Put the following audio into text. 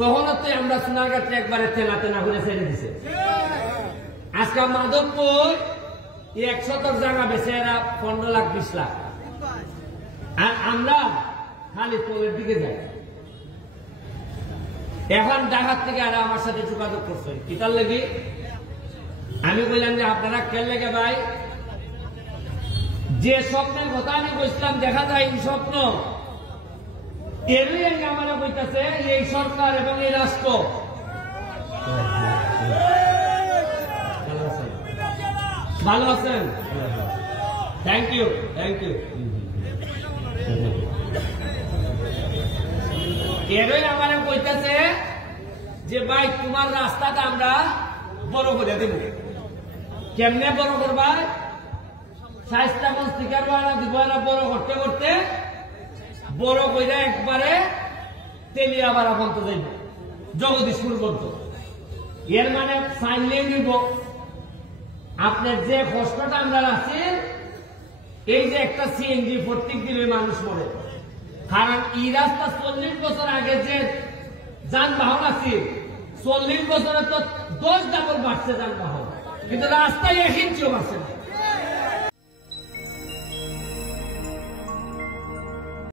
তখন তো আমরা সোনারগাঁতে একবারে তেনা তেনা করে ছেড়ে দিছে। আজকে মাধবপুর 1 শতক জায়গা বেছে এরা 15 লাখ 20 লাখ, আর আমরা খালি তলের দিকে যাই। এখন ঢাকার থেকে আর আমার সাথে যোগাযোগ করছেন কিতার লেগে। আমি বললাম যে আপনারা কেন লেগে ভাই, যে স্বপ্নের কথা আমি বলছিলাম দেখা যায় এই স্বপ্ন এরই আমরা বলতেছে এই সরকার এবং এই রাষ্ট্র। ভালো আছেন? Thank you, thank you. এরই আমার কইতেছে যে ভাই তোমার রাস্তাটা আমরা বড় করে দেব। কেমনে বড় করবা? 60টা স্টিকার দিব, বড় করতে করতে বড় কইরা একবারে তেলিয়াবাড়া পর্যন্ত যাইব, জগদীশপুর পর্যন্ত। এর মানে সাইনলে নিব আপনার যে কষ্টটা আমরা আছি, এই যে একটা সিএনজি প্রত্যেক দিনে মানুষ মরে, কারণ এই রাস্তা 40 বছর আগে যে যানবাহন আছে 40 বছরে তো 10 ডাবল বাড়ছে যানবাহন, কিন্তু রাস্তায় 1 ইঞ্চিও বাড়ছে না।